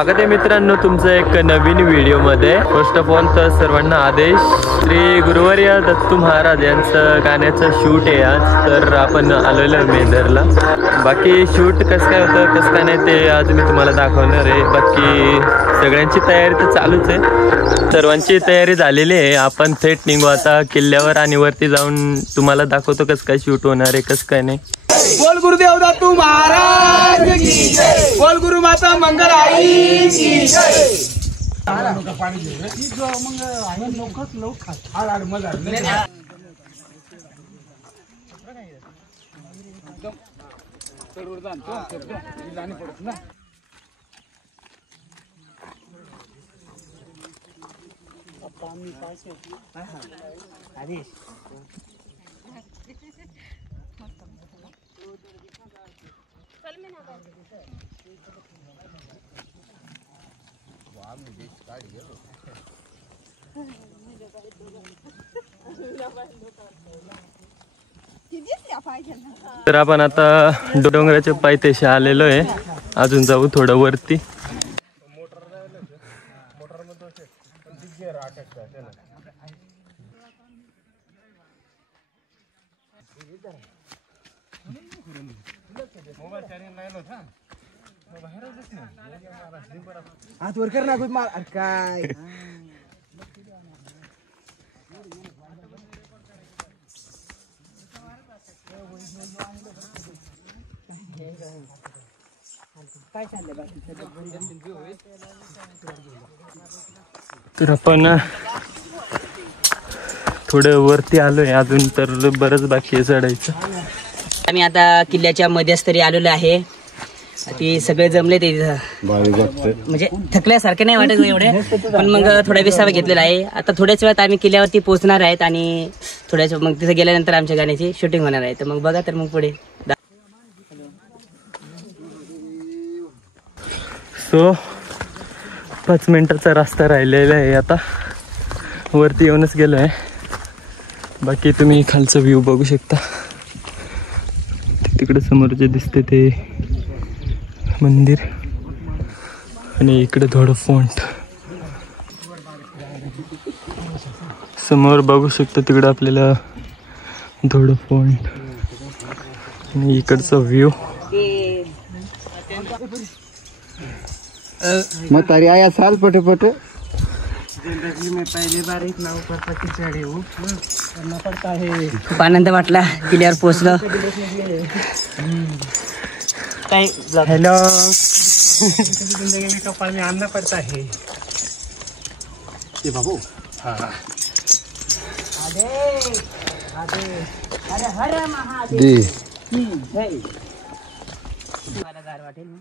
स्वागत आहे मित्रांनो तुमचं एक नवीन व्हिडिओमध्ये। फर्स्ट ऑफ ऑल तर सर्वांना आदेश श्री गुरुवर्य दत्तू महाराज यांचं गाण्याचं शूट आहे आज। तर आपण आलेलो आहे मेदरला। बाकी शूट कसं काय होतं कसं काय नाही ते आज मी तुम्हाला दाखवणार आहे। बाकी सगळ्यांची तयारी तर चालूच आहे, सर्वांची तयारी झालेली आहे। आपण थेट निघू आता किल्ल्यावर आणि वरती जाऊन तुम्हाला दाखवतो कसं काय शूट होणार आहे कसं काय नाही। बोल गुरुदेव दत्तू महाराज की जय, बोल गुरु माता मंगल आई की जय। तर आपण आता डोंगराच्या पायथ्याशी आलेलो आहे, अजून जाऊ थोडं वरती। हात वर कर ना गुड मार काय तर आपण थोडं वरती आलोय, अजून तर बरंच बाकी आहे चढायचं। आम्ही आता किल्ल्याच्या मध्यस्तरी आलेलो आहे। ती सगळे जमले ते म्हणजे थकल्यासारखे नाही वाटत एवढे, पण मग थोडा विसावा घेतलेला आहे। आता थोड्याच वेळात आम्ही किल्ल्यावरती पोहोचणार आहेत आणि थोड्याच मग तिथे गेल्यानंतर आमच्या गाण्याची शूटिंग होणार आहे। तर मग बघा तर मग पुढे सो 5 मिनिटाचा रस्ता राहिलेला आहे, आता वरती येऊनच गेलो आहे। बाकी तुम्ही खालचा व्ह्यू बघू शकता, तिकडे समोर जे दिसते ते मंदिर आणि इकडे थोडं फोंट समोर बघू शकता, तिकडे आपल्याला थोडं फोंट आणि इकडचा व्ह्यू। मग तारी आया साल पटे पटे जिंदगी में पहली बार इतना ऊपर पट्टी चढ़ी हूँ, करना पड़ता है। खूप आनंद वाटला किल्ल्यावर पोहोचलो। हेलो जिंदगी में कपाल में आना पड़ता है ये बाबू। हाँ आदे आदे अरे हर महादेव जय। मला गार वाटेल ना।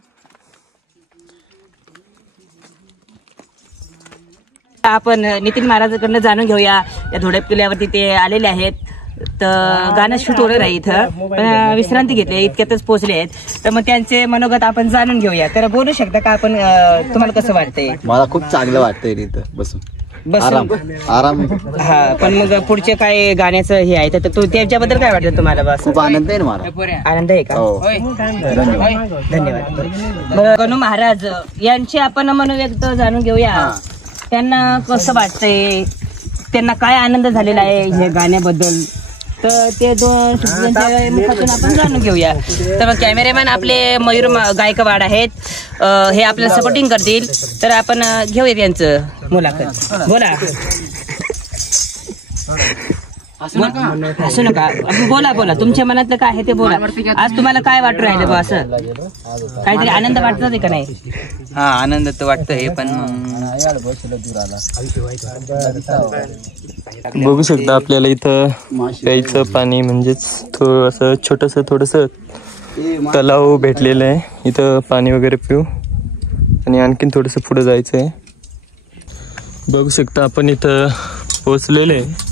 आपण नितीन महाराजांकडून जाणून घेऊया, या धोडप किल्ल्यावरती ते आलेले आहेत। तर गाणं शूट होणार आहे इथं, पण विश्रांती घेतली, इतक्यातच पोहोचले आहेत। तर मग त्यांचे मनोगत आपण जाणून घेऊया। तर बोलू शकता का आपण, तुम्हाला कसं वाटतंय? मला खूप चांगलं वाटतंय इथं बसून आराम। हा, पण मग पुढचे काय गाण्याचं हे आहे तर त्याच्याबद्दल काय वाटतं तुम्हाला? बस खूप आनंद आहे ना मला। आनंद आहे का? धन्यवाद। मग गणू महाराज यांचे आपण मनोव्यक्त जाणून घेऊया, त्यांना कसं वाटतंय, त्यांना काय आनंद झालेला आहे हे गाण्याबद्दल, तर ते दोन शब्दांच्या मुखातून आपण जाणून घेऊया। तर मग कॅमेरामॅन आपले मयूर गायकवाड आहेत, हे आपल्याला सपोर्टिंग करतील। तर आपण घेऊया त्यांचं मुलाखत। बोला, हसू नका, बोला बोला, तुमच्या मनातलं काय आहे ते बोला। आज तुम्हाला काय वाटू राहिलं बा? असं काहीतरी आनंद वाटत का नाही? हा, आनंद तर वाटतंय, पण बघू शकता आपल्याला इथं प्यायचं पाणी म्हणजेच असं छोटंसं थोडंसं तलाव भेटलेलं आहे। इथं पाणी वगैरे पिऊ आणि आणखीन थोडंसं पुढे जायचं आहे। बघू शकता आपण इथं पोहोचलेलं आहे।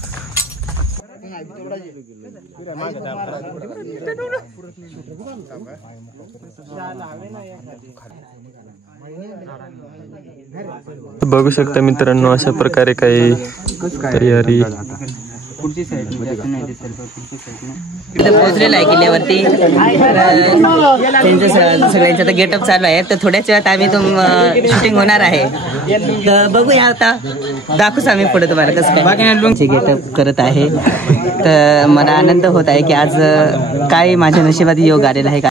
बघू शकता मित्रांनो, अशा प्रकारे काही तयारी पुढची साईड नाही दिसेल पुढची साईड इथं पोहोचलेलं आहे किल्ल्यावरती. त्यांचं सगळ्यांचं आता गेटअप चालू आहे. तर थोड्याच वेळात आम्ही शूटिंग होणार आहे. तर बघूया आता, दाखवूच आम्ही पुढे तुम्हाला कसं गेटअप करत आहे. तर मला आनंद होत आहे की आज काय माझ्या नशिबात योग आलेला आहे का.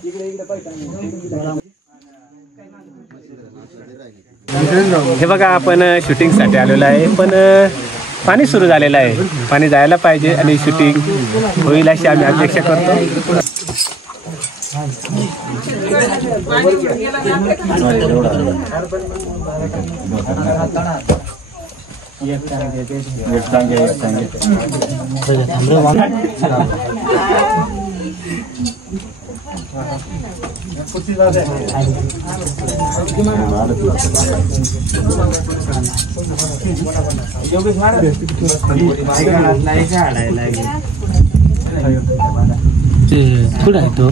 हे बघा, आपण शूटिंगसाठी आलेलो आहे, पण पाणी सुरू झालेलं आहे. पाणी जायला पाहिजे आणि शूटिंग होईल अशी आम्ही अपेक्षा करतो. कुठं आहे तो?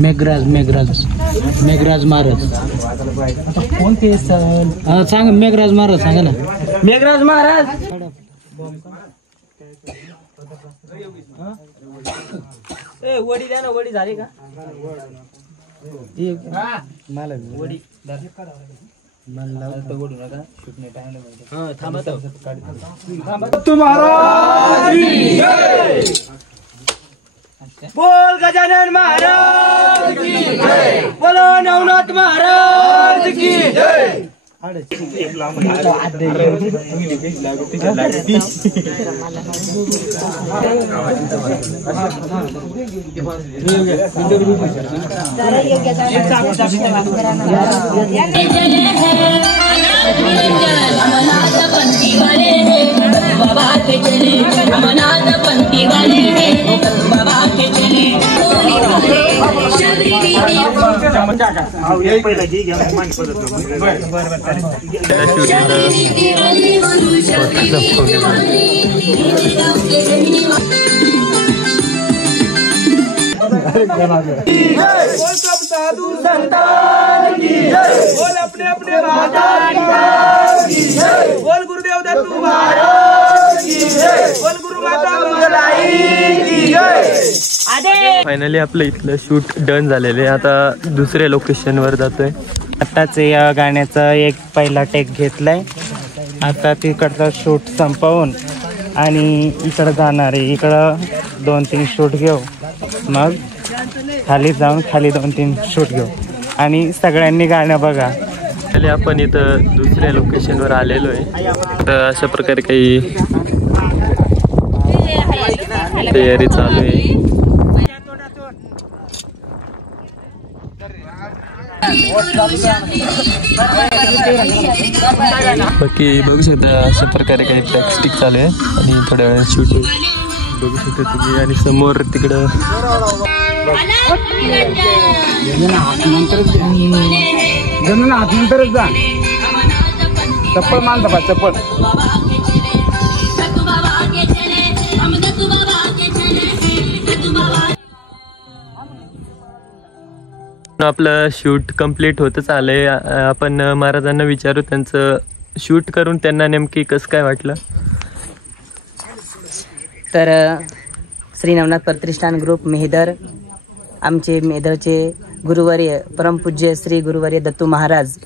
मेघराज महाराज. कोण ते सांगा, मेघराज महाराज सांगा ना. मेघराज महाराज वडी द्या ना. वडी झाली का? वडी बोल गजानन महाराज की जय, बोलो नवनाथ महाराज की जय. बोल सब साधु संतान की जय, बोल अपने अपने माता की जय, बोल गुरुदेव दत्त महाराज की जय, बोल गुरु माता मंगलाई की जय. फायनली आपलं इथलं शूट डन झालेलं आहे. आता दुसऱ्या लोकेशनवर जातोय. आताच या गाण्याचा एक पहिला टेक घेतलाय. आता तिकडचा शूट संपवून आणि इकडं जाणार आहे. इकडं 2-3 शूट घेऊ, मग खाली जाऊन खाली 2-3 शूट घेऊ आणि सगळ्यांनी गाणं बघा. फायनली आपण इथं दुसऱ्या लोकेशनवर आलेलो आहे. तर अशा प्रकारे काही तयारी चालू आहे. बाकी बघू शकता अशा प्रकारे काही प्रॅक्टिस चालू आहे आणि थोड्या वेळात शूट होईल. बघू शकता तुम्ही. आणि समोर तिकडं नंतरच जा. चप्पल मान दबा, चप्पल. आपलं शूट कंप्लीट होतच आलंय. आपण महाराजांना विचारू त्यांचं शूट करून त्यांना नेमकी कसं काय वाटलं. तर श्री नवनाथ प्रतिष्ठान ग्रुप मेहदर, आमचे मेहदरचे गुरुवर्य परमपूज्य श्री गुरुवर्य दत्तू महाराज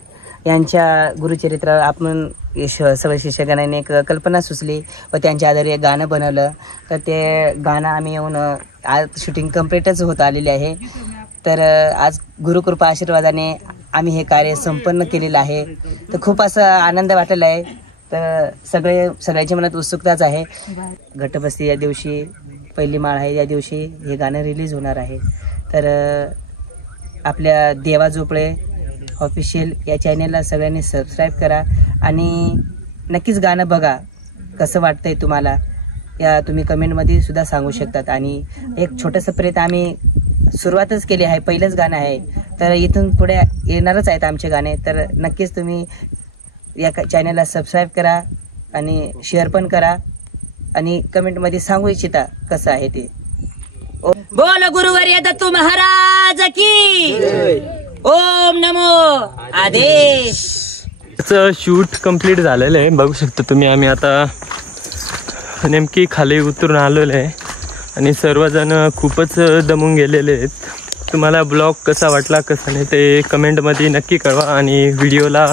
यांच्या गुरुचरित्र आपण सगळ्या शिष्यगणांनी एक कल्पना सुचली व त्यांच्या आधारे एक गाणं बनवलं. तर ते गाणं आम्ही येऊन आज शूटिंग कंप्लीटच होत आलेली आहे. तर आज गुरुकृपा आशीर्वादाने आम्ही हे कार्य संपन्न केलेलं आहे. तर खूप असा आनंद वाटलेला आहे. तर सगळ्यांच्या मनात उत्सुकताच आहे. घटबसती या दिवशी पहिली माळ आहे, या दिवशी हे गाणं रिलीज होणार आहे. तर आपल्या देवा झोपळे ऑफिशियल या चॅनेलला सगळ्यांनी सबस्क्राईब करा आणि नक्कीच गाणं बघा. कसं वाटतंय तुम्हाला या तुम्ही कमेंटमध्ये सुद्धा सांगू शकतात. आणि एक छोटंसं प्रयत्न आम्ही सुरुवातच केली आहे, पहिलंच गाणं आहे. तर इथून पुढे येणारच आहेत आमचे गाणे. तर नक्कीच तुम्ही या चॅनेलला सबस्क्राईब करा आणि शेअर पण करा आणि कमेंटमध्ये सांगू इच्छिता कसं आहे ते. बोल गुरुवर्य दत्तू महाराज की ओम नमो आदेश. शूट कंप्लीट झालेलं आहे. बघू शकता तुम्ही. आम्ही आता नेमकी खाली उतरून आलेलो आहे आणि सर्वजण खूपच दमून गेलेले आहेत. तुम्हाला ब्लॉग कसा वाटला कसा नाही ते कमेंटमध्ये नक्की कळवा आणि व्हिडिओला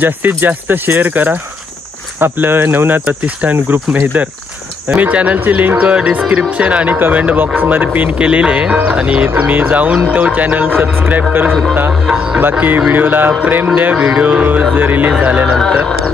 जास्तीत जास्त शेअर करा. आपलं नवनाथ प्रतिष्ठान ग्रुप मेहदर. मी चॅनलची लिंक डिस्क्रिप्शन आणि कमेंट बॉक्समध्ये पिन केलेली आहे आणि तुम्ही जाऊन तो चॅनल सबस्क्राईब करू शकता. बाकी व्हिडिओला प्रेम द्या व्हिडिओ रिलीज झाल्यानंतर.